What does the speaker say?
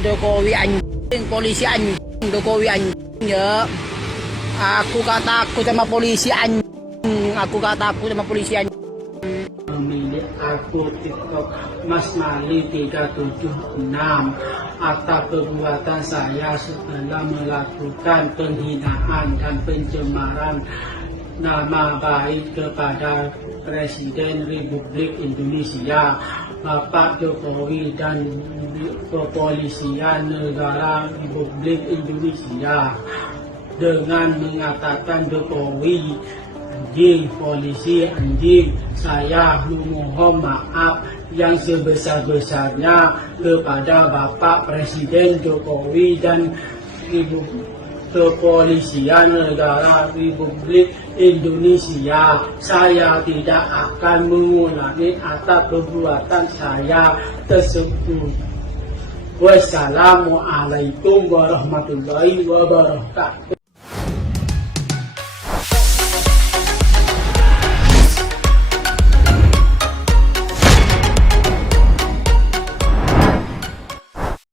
Jokowi anjing, polisi anjing, Jokowi anjing ya. Aku gak takut sama polisi anjing. Aku gak takut sama polisi anjing. Milik akun TikTok Mas Mali 376 atas perbuatan saya setelah melakukan penghinaan dan pencemaran nama baik kepada Presiden Republik Indonesia Bapak Jokowi dan Kepolisian Negara Republik Indonesia dengan mengatakan Jokowi anjing, polisi anjing. Saya memohon maaf yang sebesar-besarnya kepada Bapak Presiden Jokowi dan Kepolisian Negara Republik Indonesia. Saya tidak akan mengulangi atas perbuatan saya tersebut. Wassalamualaikum warahmatullahi wabarakatuh.